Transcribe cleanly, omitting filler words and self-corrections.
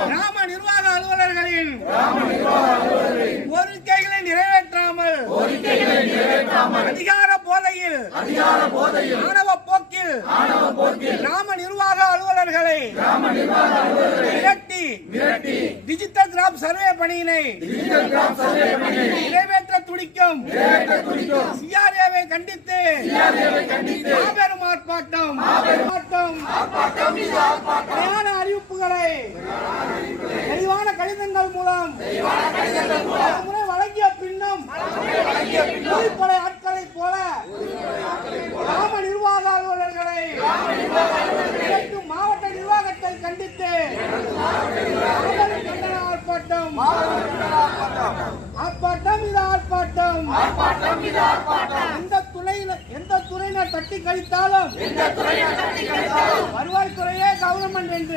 கிராம நிர்வாக அலுவலர்களின் கோரிக்கைகளை நிறைவேற்றாமல் அதிகார போதையில் ஆணவ போக்கில் கிராம நிர்வாக அலுவலர்களை மிரட்டி டிஜிட்டல் கிராம் சர்வே பணியினை நிறைவேற்ற துடிக்கும் சிஆர்ஏவை கண்டித்து மாபெரும் ஆர்ப்பாட்டம் அறிவிப்புகளை தெளிவான கடிதங்கள் மூலம் முறை வழங்கிய பின்னும் கூலிப்படை ஆட்களை போல கிராம நிர்வாக அலுவலர்களை மாவட்ட நிர்வாகத்தை கண்டித்து ஆர்ப்பாட்டம் எந்த துறையினர் தட்டி கழித்தாலும் வருவாய்த்துறையே கவர்மெண்ட் என்று